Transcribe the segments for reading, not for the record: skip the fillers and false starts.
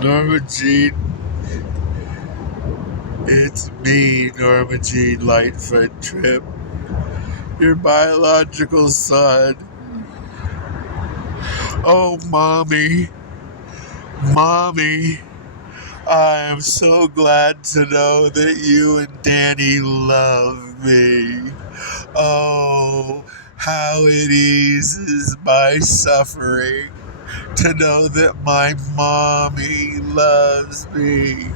Norma Jean, it's me, Norma Jean Lightfoot Tripp, your biological son. Oh, Mommy, I am so glad to know that you and Danny love me. Oh, how it eases my suffering to know that my mommy loves me.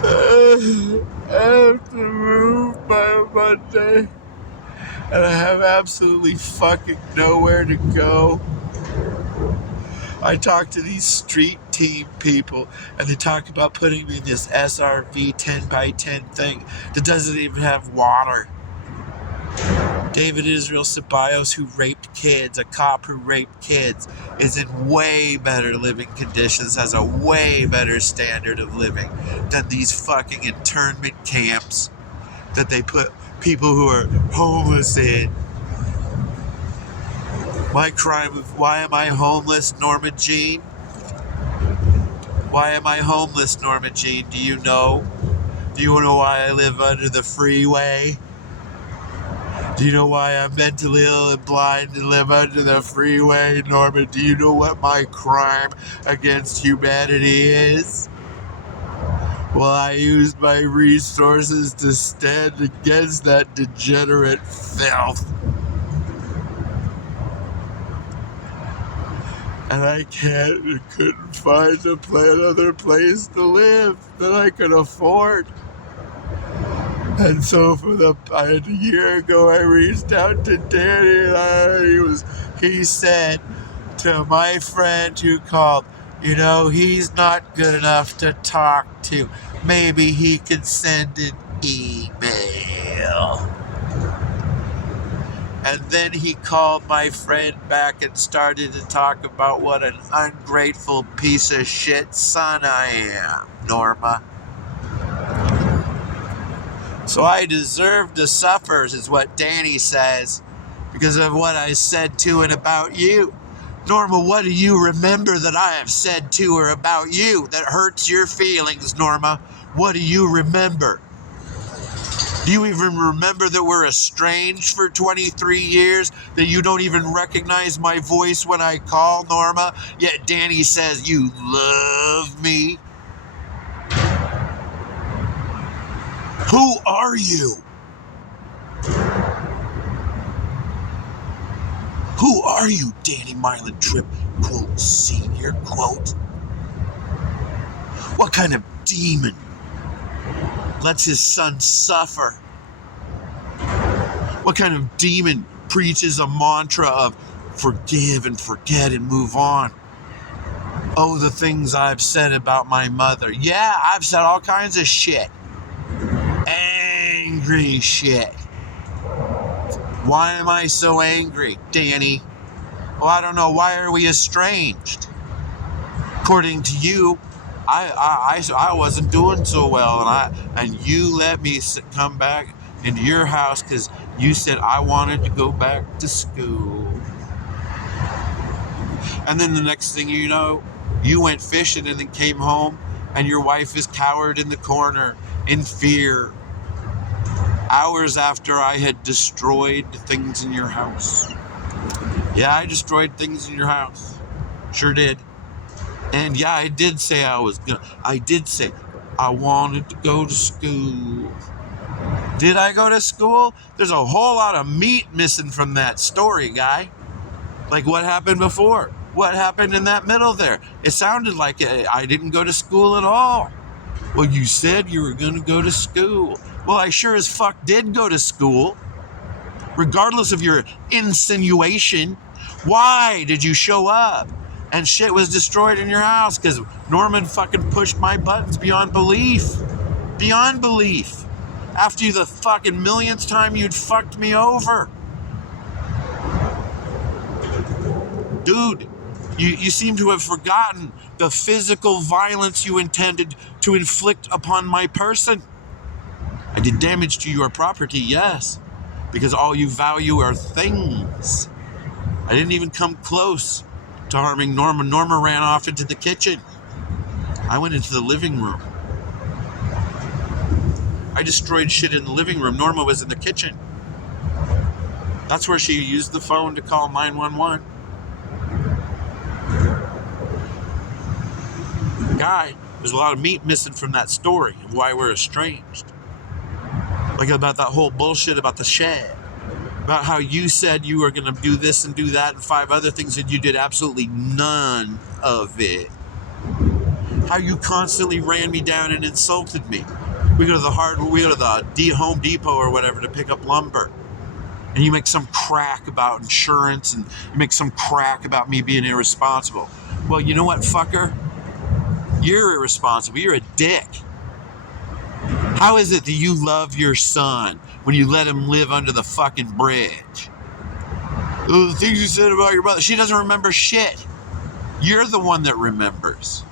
I have to move by Monday, and I have absolutely fucking nowhere to go. I talk to these street team people, and they talk about putting me in this SRV 10 by 10 thing that doesn't even have water. David Israel Ceballos, who raped kids, a cop who raped kids, is in way better living conditions, has a way better standard of living than these fucking internment camps that they put people who are homeless in. My crime of why am I homeless, Norma Jean? Why am I homeless, Norma Jean? Do you know? Do you know why I live under the freeway? Do you know why I'm mentally ill and blind and live under the freeway, Norma? Do you know what my crime against humanity is? Well, I used my resources to stand against that degenerate filth. And I couldn't find another place to live that I could afford. And so a year ago, I reached out to Danny, and he said to my friend who called, he's not good enough to talk to. Maybe he could send an email. And then he called my friend back and started to talk about what an ungrateful piece of shit son I am, Norma. So I deserve to suffer, is what Danny says, because of what I said to and about you. Norma, what do you remember that I have said to or about you that hurts your feelings, Norma? What do you remember? Do you even remember that we're estranged for 23 years? That you don't even recognize my voice when I call, Norma? Yet Danny says you love me? Who are you? Who are you, Danny Milan Tripp, quote, senior, quote? What kind of demon lets his son suffer? What kind of demon preaches a mantra of forgive and forget and move on? Oh, the things I've said about my mother. Yeah, I've said all kinds of shit. Angry shit. Why am I so angry, Danny? Well, I don't know. Why are we estranged? According to you, I wasn't doing so well, and you let me come back into your house because you said I wanted to go back to school. And then the next thing you know, you went fishing and then came home, and your wife is cowered in the corner in fear. Hours after I had destroyed things in your house. Yeah, I destroyed things in your house. Sure did. And yeah, I did say I wanted to go to school. Did I go to school? There's a whole lot of meat missing from that story, guy. Like what happened before? What happened in that middle there? It sounded like I didn't go to school at all. Well, you said you were going to go to school. Well, I sure as fuck did go to school. Regardless of your insinuation, why did you show up? And shit was destroyed in your house because Norman fucking pushed my buttons beyond belief. Beyond belief. After you the fucking millionth time you'd fucked me over. Dude, you seem to have forgotten the physical violence you intended to inflict upon my person. I did damage to your property, yes, because all you value are things. I didn't even come close to harming Norma. Norma ran off into the kitchen. I went into the living room. I destroyed shit in the living room. Norma was in the kitchen. That's where she used the phone to call 911. Guy, there's a lot of meat missing from that story of why we're estranged. Like about that whole bullshit about the shed. About how you said you were going to do this and do that and 5 other things and you did absolutely none of it. How you constantly ran me down and insulted me. We go to the Home Depot or whatever to pick up lumber. And you make some crack about insurance and you make some crack about me being irresponsible. Well, you know what, fucker? You're irresponsible. You're a dick. How is it that you love your son when you let him live under the fucking bridge? The things you said about your mother, she doesn't remember shit. You're the one that remembers.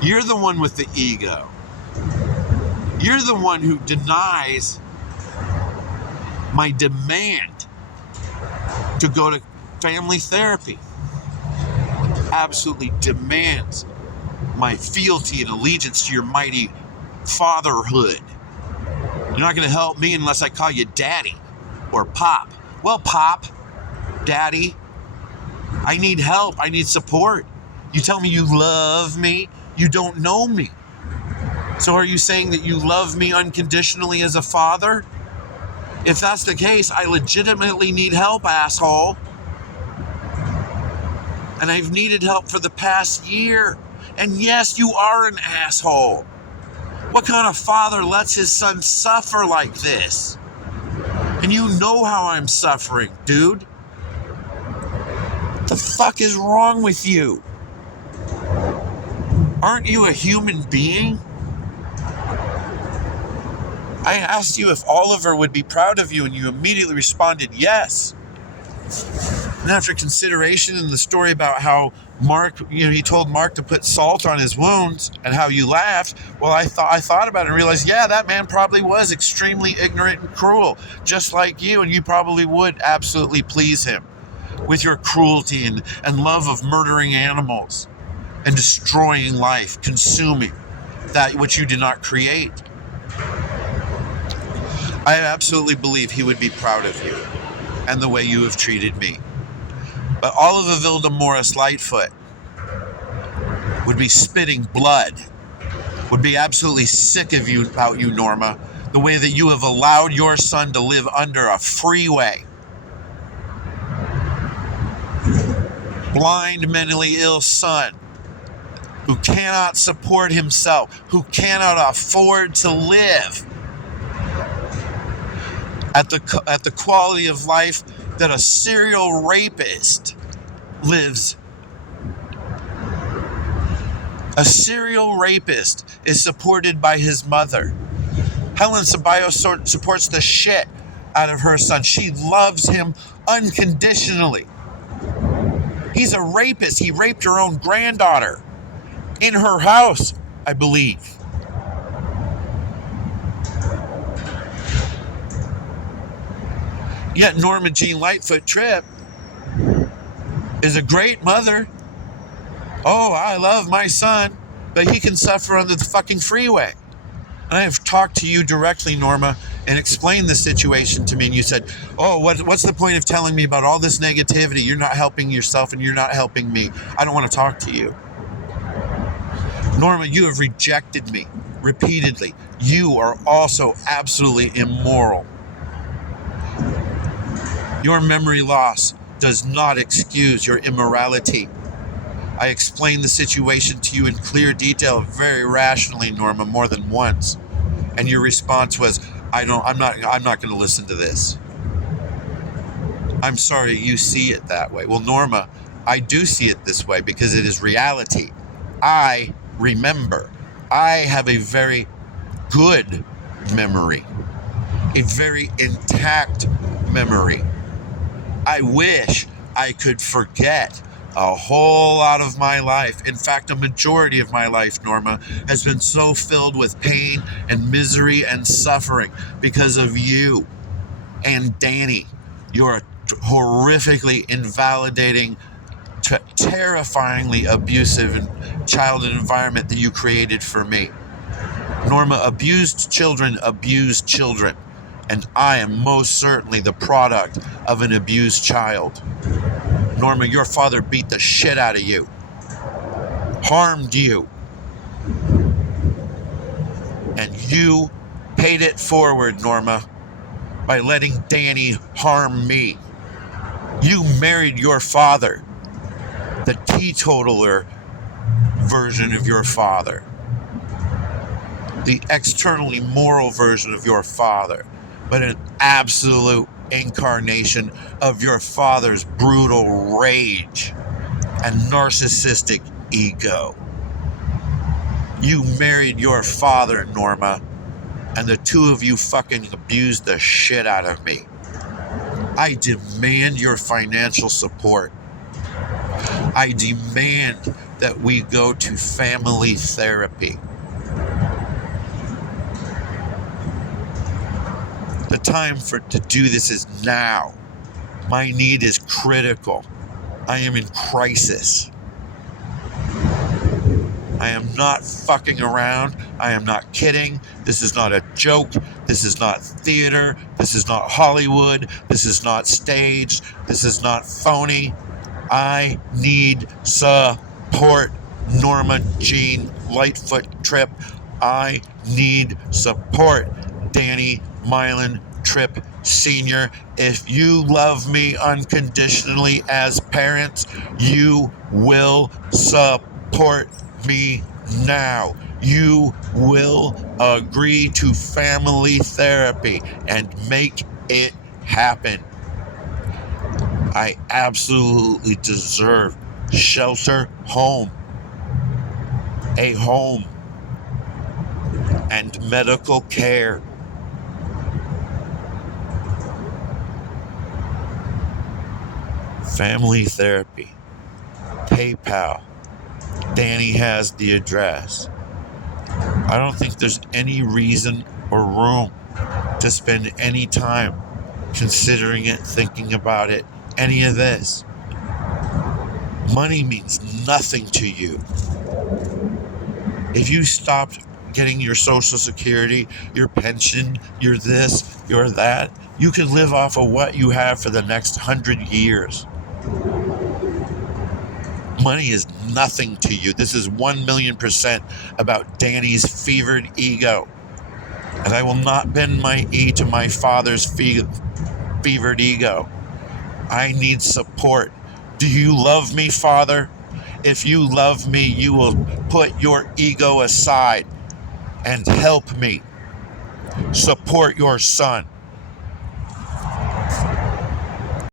You're the one with the ego. You're the one who denies my demand to go to family therapy. Absolutely demands my fealty and allegiance to your mighty fatherhood. You're not going to help me unless I call you daddy or pop. Well, pop, daddy, I need help. I need support. You tell me you love me. You don't know me. So are you saying that you love me unconditionally as a father? If that's the case, I legitimately need help, asshole. And I've needed help for the past year. And yes, you are an asshole. What kind of father lets his son suffer like this? And you know how I'm suffering, dude. What the fuck is wrong with you? Aren't you a human being? I asked you if Oliver would be proud of you, and you immediately responded yes. And after consideration in the story about how Mark, he told Mark to put salt on his wounds and how you laughed, well, I thought about it and realized, yeah, that man probably was extremely ignorant and cruel, just like you, and you probably would absolutely please him with your cruelty and love of murdering animals and destroying life, consuming that which you did not create. I absolutely believe he would be proud of you and the way you have treated me. But Oliver Vilda Morris Lightfoot would be spitting blood, would be absolutely sick of you about you, Norma, the way that you have allowed your son to live under a freeway. Blind, mentally ill son who cannot support himself, who cannot afford to live at the quality of life that a serial rapist lives. A serial rapist is supported by his mother. Helen Ceballos supports the shit out of her son. She loves him unconditionally. He's a rapist. He raped her own granddaughter in her house, I believe. Yet Norma Jean Lightfoot Tripp is a great mother. Oh, I love my son, but he can suffer under the fucking freeway. And I have talked to you directly, Norma, and explained the situation to me, and you said, oh, what's the point of telling me about all this negativity? You're not helping yourself and you're not helping me. I don't want to talk to you. Norma, you have rejected me repeatedly. You are also absolutely immoral. Your memory loss does not excuse your immorality. I explained the situation to you in clear detail, very rationally, Norma, more than once. And your response was, I'm not going to listen to this. I'm sorry you see it that way. Well, Norma, I do see it this way because it is reality. I remember. I have a very good memory, a very intact memory. I wish I could forget a whole lot of my life. In fact, a majority of my life, Norma, has been so filled with pain and misery and suffering because of you and Danny. You're a horrifically invalidating, terrifyingly abusive childhood environment that you created for me. Norma, abused children abuse children, and I am most certainly the product of an abused child. Norma, your father beat the shit out of you, harmed you, and you paid it forward, Norma, by letting Danny harm me. You married your father, the teetotaler version of your father, the externally moral version of your father, but an absolute incarnation of your father's brutal rage and narcissistic ego. You married your father, Norma, and the two of you fucking abused the shit out of me. I demand your financial support. I demand that we go to family therapy. The time to do this is now. My need is critical. I am in crisis. I am not fucking around. I am not kidding. This is not a joke. This is not theater. This is not Hollywood. This is not staged. This is not phony. I need support. Norma Jean Lightfoot Tripp. I need support. Danny Milan Tripp Sr. If you love me unconditionally as parents, you will support me now. You will agree to family therapy and make it happen. I absolutely deserve shelter, home, a home, and medical care. Family therapy. PayPal. Danny has the address. I don't think there's any reason or room to spend any time considering it, thinking about it, any of this. Money means nothing to you. If you stopped getting your Social Security, your pension, your this, your that, you can live off of what you have for the next 100 years. Money is nothing to you. This is 1,000,000% about Danny's fevered ego. And I will not bend my knee to my father's fevered ego. I need support. Do you love me, Father? If you love me, you will put your ego aside and help me support your son.